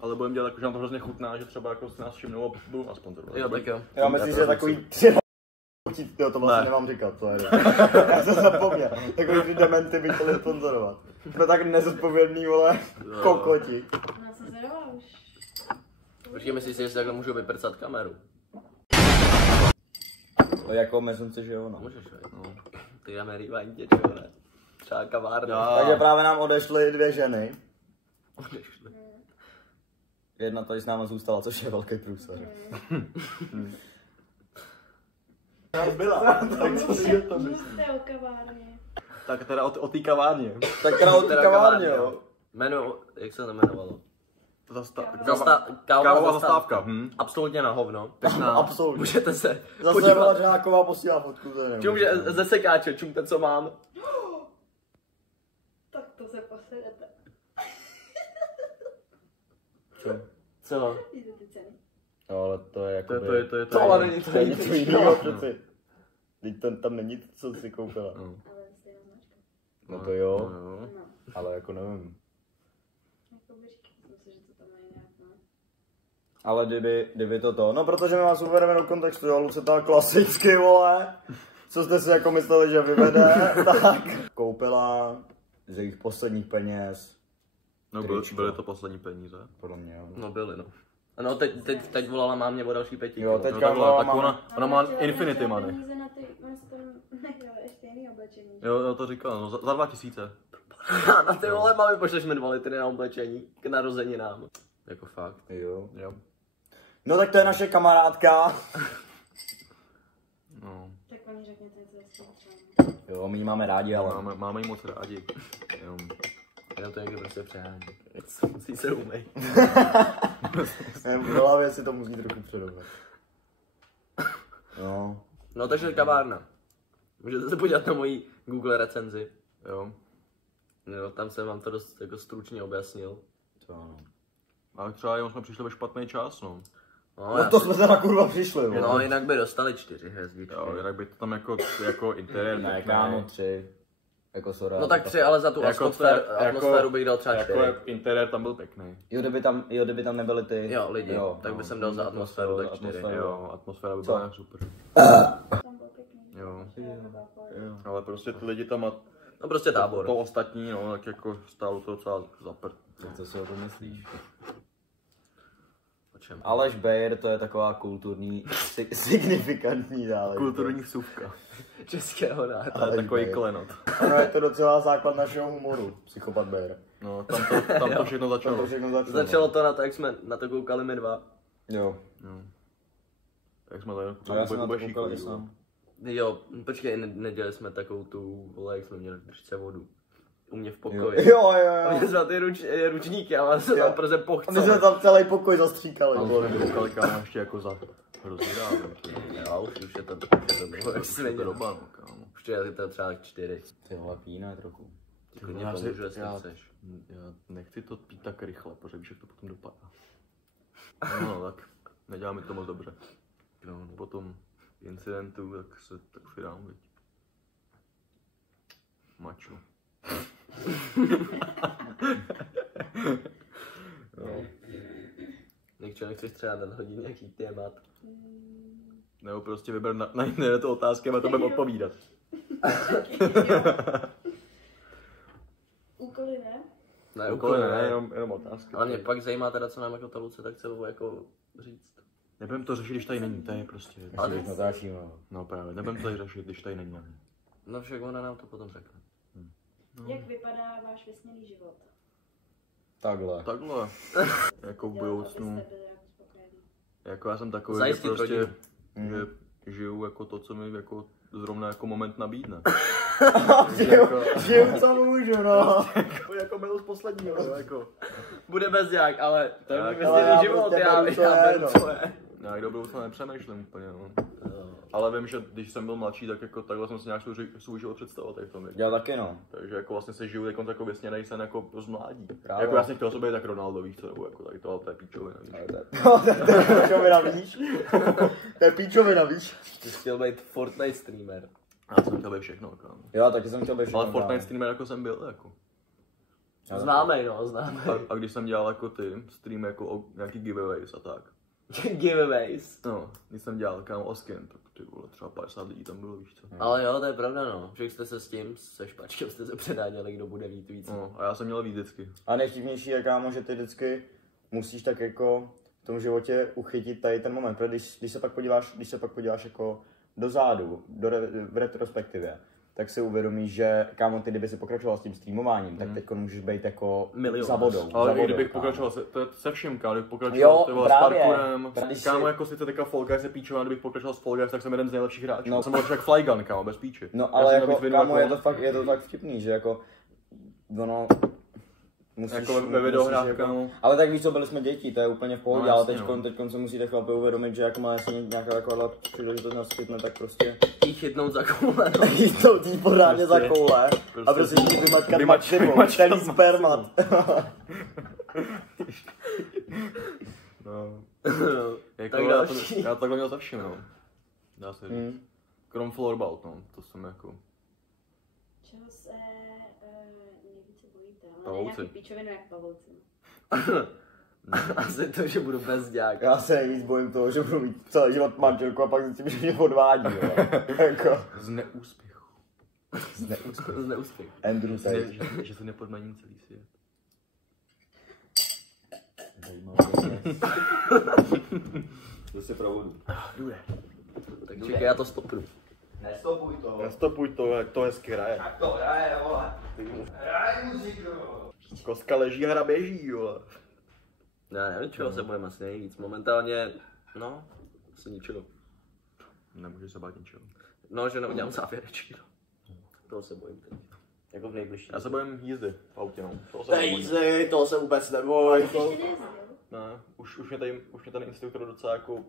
Ale budem dělat jako, že nám to hrozně chutná, že třeba jako si nás všimnou a budou nás sponzorovat. Jo, tak jo. Já myslím, že takový 3 jo, to vlastně nemám říkat, co je. Já jsem zapomněl. Takový 3 dementy by chtěli sponzorovat. Jsme tak nezodpovědný, vole, kokoti. No, co zvědavá už. Počkej, myslíš si, že si takhle můžu vyprcat kameru? Jako myslím si, že jo, no. Můžeš, no. Ty jdeme rývaň tě, čo, ne? Třeba kavárna. Takže právě nám odešly 2 ženy. Odešly. Jedna tady s náma zůstala, což je velký průser. Byla. Tak co si to Mluvte o kavárně. Tak teda o té kavárně. Tak teda od té kavárně, jo. Jméno, jak se to jmenovalo? Kávová zastávka. Absolutně na hovno. Pěkná. Absolutně. Můžete se Zase podívat. byla Žáková posílá fotku, to je Čum, že ze sekáče, čumte, co mám. Tak to se posedete. Co? Jde ty ceny. No, ale to je jako... To ale není to je něco jiného přeci. Teď tam není to, co jsi koupila. Ale stejná značka. No to jo, No. ale jako nevím. Jako by říkal jsem si, že to tam mají nějak, no. Ale kdyby to, no protože my vás uvedeme do kontextu, jo, Luceta klasicky, vole. Co jste si jako mysleli, že vyvede, tak koupila z jejich posledních peněz. No byly to poslední peníze. Podle mě, jo. No byly, no. No teď volala mámě o další 5. Jo, No, teďka takhle, tak mám... ona má chtěla infinity money. peníze na ty, ona si tam nechala ještě jiný oblečení. Jo, to říkala, no za 2000. Na ty vole, mami, pošleš mi 2 litry na oblečení k narozeninám. Jako fakt. Jo. Jo. No tak to je naše kamarádka. No. Tak oni řekněte, co je s tím třeba. Jo, my ji máme rádi, ale... Máme jí moc rádi. Jo. Jenom to někdy prostě přehání. Musí se umej. V hlavě si to musí trochu předobrat. No. No takže kavárna. Můžete se podívat na moji Google recenzi. Jo. Jo, tam jsem vám to dost jako stručně objasnil. To ano. Ale třeba jenom jsme přišli ve špatný čas, no. No to jsme teda kurva přišli, jo. No jinak by dostali 4 hvězdičky. Jo, jinak by to tam jako interiér. Ne, kámo, 3. Jako sorry. No tak 3, ale za tu atmosféru bych dal třeba 4. Jako interiér tam byl pěkný. Jo, kdyby tam nebyly ty... Jo, lidi, tak by jsem dal za atmosféru tak 4. Jo, atmosféra by byla super. Tam byl pěkný. Jo. Ale prostě ty lidi tam a No prostě tábor. to ostatní, no, tak jako stálo to docela za prd. Co si o tom myslíš? O čem? Aleš Bejr, to je taková kulturní, signifikantní záležitost. Kulturní vsuvka. Českého národa. To je takový klenot. Ano, je to docela základ našeho humoru, psychopat Bejr. No, tam to všechno začalo. Začalo to na to, jak jsme na to koukali my 2. Jo. Jak jsme tady A já jsem na to koukal i sám. Jo, počkej, nedělali jsme takovou tu, vole, jak jsme měli v držce vodu. U mě v pokoji. Jo. A my jsme ty ručníky a se tam prze A pochceli. my jsme tam celý pokoj zastříkali. A jsme koukali kámo ještě jako za hrozně dávno. Jo, už je to bylo, jak si To doba, no, kámo. Už je to třeba tak 4. Ty vole, pína trochu. Klidně pomůžu, jestli chceš. Já nechci to pít tak rychle, protože víš, jak to potom dopadá. No, tak nedělá mi to moc dobře. No, potom incidentu, tak si dám, viď. Mačo. No. Nikčo, nechceš třeba nadhodit nějaký témat? Nebo prostě vyber na internetu otázky a to budeme odpovídat. Úkoly ne? Ne, Úkoly ne, jenom otázky. Ale mě pak zajímá teda, co nám jako ta Luce tak chce jako říct. Nebudem to řešit, když tady není, to je prostě... Ale teď natáčíme. No právě, nebudem to tady řešit, když tady není. No však ona nám to potom řekne. Jak vypadá váš vesmělý život? Takhle. Takhle. Jako v budoucnu. Abyste byli jako spokojení. Jako já jsem takový, Zajistit že prostě rodinu. že žiju jako to, co mi jako zrovna jako moment nabídne. Žiju, co můžu, no. Jako byl z posledního, jako. Bude bezďák, ale to je můj ale já vesmělý život, prostě já beru, co je, beru, no. co je. Já do budoucna nepřemýšlím úplně, no. Ale vím, že když jsem byl mladší, tak jako takhle jsem si nějak svůj život představoval tady v tom. Já taky, no. Takže jako vlastně se žiju jako takový sněnej sen jako z mládí. Právě. Jako já jsem chtěl sobě tak Ronaldo, víš co, nebo jako tady to, ale to je píčovina, víš. To je píčovina, víš? To je píčovina, víš? Ty jsi chtěl být Fortnite streamer. Já jsem chtěl být všechno, kámo. Jo, taky jsem chtěl být všechno. Ale Fortnite streamer jako jsem byl, jako. Známej, no, známej. A když jsem dělal jako ty streamy jako o nějaký giveaways a tak. Giveaways. No, když jsem dělal kámo o skin, tak ty vole, třeba 50 lidí tam bylo, víš co. Ale jo, to je pravda, no. Že jste se s tím, se špačkem jste se předáděli, kdo bude mít víc. No, a já jsem měl víc vždycky. A nejvtipnější je, kámo, že ty vždycky musíš tak jako v tom životě uchytit tady ten moment, protože když se pak podíváš jako dozadu, v retrospektivě, tak si uvědomíš, že kámo, ty kdyby si pokračoval s tím streamováním, tak teď můžeš být jako za vodou. Ale za kdybych kámo. pokračoval se vším, kámo, kdybych pokračoval ty vole, s právě. parkourem, Když kámo, si- jako sice teďka Fall Guys je píčová, kdybych pokračoval s Fall Guys, tak jsem jeden z nejlepších hráčů. No. Jsem byl jak Flygun, kámo, bez píči. No Já ale jsem jako, měl být kámo, video je to fakt vtipný, že jako, ono, musíš, jako ve videohrách, musíš kámo. Ale tak víš co, byli jsme děti, to je úplně v pohodě, No, ale jasně, teďkon se musíte chlapi uvědomit, že jako má jestli nějaká taková příležitost naskytne, tak prostě Jí chytnout za koule, no. jít to tý pořádně za koule a prostě si vymačkat maximum, celý spermat. No. Tak Jako, další. já takhle měl za vším, no. Dá se říct. Krom floorball, no, to jsem jako... Čeho se nejvíce bojíte? Ale ne Pavouci. nějaký píčovinu jak pavouci. Asi to, že budu bezďák. Já se nejvíc bojím toho, že budu mít celý život manželku a pak zjistím, že mě podvádí, jo. Jako, Z neúspěchu. Z neúspěch. Andrew Tate. Že se nepodmaním celý svět. To si provodu. Tak čekaj, já to stopnu. Nestopuj to. Nestopuj to, jak to hezky hraje. Tak to hraje, vole. Hraj muziku. Kostka leží, hra běží, jo. Já nevím, čeho se bojím asi nejvíc. Momentálně, no, asi ničeho. Nemůžeš se bát ničeho. No, že neudělám závěrečky, no. Toho se bojím teď. Jako v nejbližší. Já se bojím jízdy v autě, no. Toho se Daisy, toho se vůbec nebojím. Ještě nejezdil? Ne, už mě ten instruktor docela jako...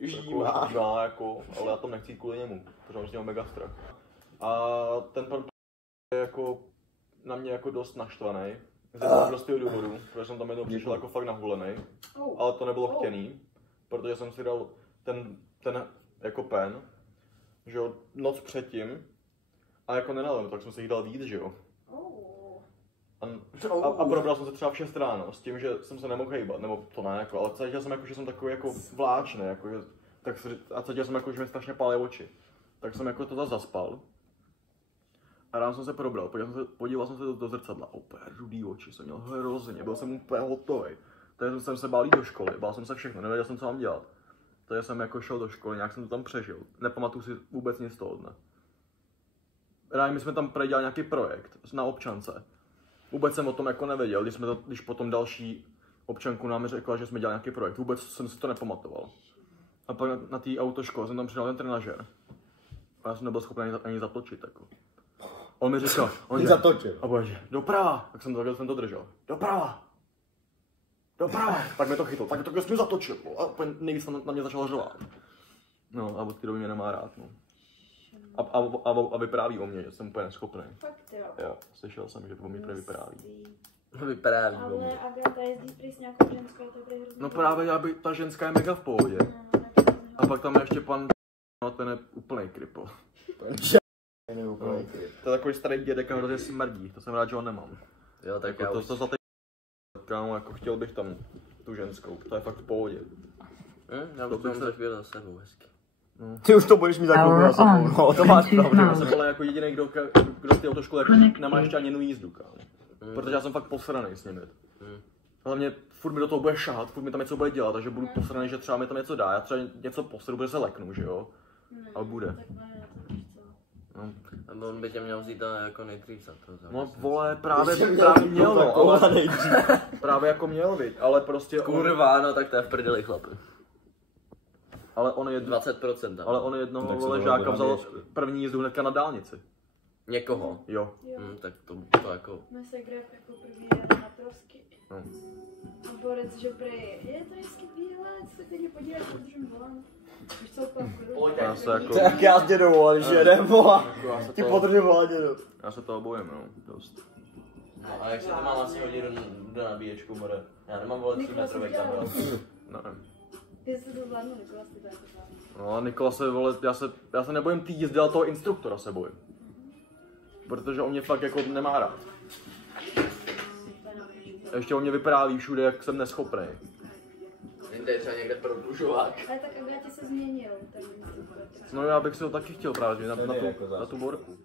Žívá. Žívá, jako, ale já tam nechci jít kvůli němu, protože mám z něho mega strach. A ten pan je jako na mě jako dost naštvaný. Z jednoho prostého důvodu, protože jsem tam jednou přišel jako fakt nahulenej, ale to nebylo chtěný, protože jsem si dal ten jako pen, že jo, noc předtím a jako nenalil, tak jsem si jich dal víc, že jo. A probral jsem se třeba v 6 ráno s tím, že jsem se nemohl hejbat, nebo to ne, jako, ale cítil jsem jako, že jsem takový jako vláčný, jako, že, tak se, a cítil jsem jako, že mi strašně pálí oči. Tak jsem jako to zase zaspal. A ráno jsem se probral, podíval jsem se do zrcadla, úplně rudý oči, jsem měl hrozně, byl jsem úplně hotový. Takže jsem se bál jít do školy, bál jsem se všechno, nevěděl jsem, co mám dělat. Takže jsem jako šel do školy, nějak jsem to tam přežil, nepamatuju si vůbec nic z toho dne. Ráno my jsme tam dělali nějaký projekt na občance. Vůbec jsem o tom jako nevěděl, když potom další občanku nám řekla, že jsme dělali nějaký projekt, vůbec jsem si to nepamatoval. A pak na té autoškole jsem tam přidal ten trenažér. A já jsem nebyl schopný ani zatočit, jako. On mi říkal, Zatočil. a bože, doprava, tak jsem to držel, doprava, tak mi to chytl, tak to jsem zatočil, a nejvíc na mě začal řvát. No a od té doby mě nemá rád, no. A vypráví o mě, že jsem úplně neschopný. Fakt jo. Jo, slyšel jsem, že o mě vypráví. Vypráví o mě. Ale Agata jezdí prý s nějakou ženskou, to je prý hrozně. No právě, ta ženská je mega v pohodě. A pak tam je ještě pan, no ten je úplnej kripo. To je takový starý dědek a hrozně smrdí, to jsem rád, že ho nemám. Jo, tak Jako já už... to za kámo, jako chtěl bych tam tu ženskou, to je fakt v pohodě. Já už to mám za chvíli za sebou, hezky. Ty už to budeš mít za koupil za sebou, no to máš pravdu. Já jsem byl jako jediný, kdo z té autoškoly jako nemá ještě ani jednu jízdu, kámo. Protože já jsem fakt posranej s nimi. Hlavně furt mi do toho bude šahat, furt mi tam něco bude dělat, takže budu posranej, že třeba mi tam něco dá, já třeba něco posru, protože se leknu, že jo? Ale bude. Takhle na to víš co. No. A on by tě měl vzít jako nejdřív za to. No vole, právě měl, no, ale právě jako měl, viď, ale prostě Kurva, no tak to je v prdeli, chlapi. ale on je 20%. ale on jednoho Tak se vole to žáka bude vzal nabíječky. první jízdu hnedka na dálnici. Někoho. Jo. Jo. Tak to jako... Můj segref jako první jel na trosky. No. A borec, že prý, je to hezký výhled, se teď podívat, protože volant. Víš co, úplně v klidu. Já se jako, Tak já s dědou, ale když jedem, vola. já se Ti toho, podržím, vola, dědu. já se toho bojím, no, dost. No a jak se to mám asi hodit do nabíječku, bude? Já nemám vole 3 Nikola metrový si dělal. kabel. Ne. Jestli to zvládnu, Nikola si to jako zvládnu. No a Nikola se, vole, já se nebojím tý jízdy, ale toho instruktora se bojím. Protože on mě fakt jako nemá rád. A ještě o mě vypráví všude, jak jsem neschopný. Jinde je třeba někde prodlužovák. Ale tak Agátě se změnil, tak myslím, No já bych si to taky chtěl právě na Tady jako zás. tu borku.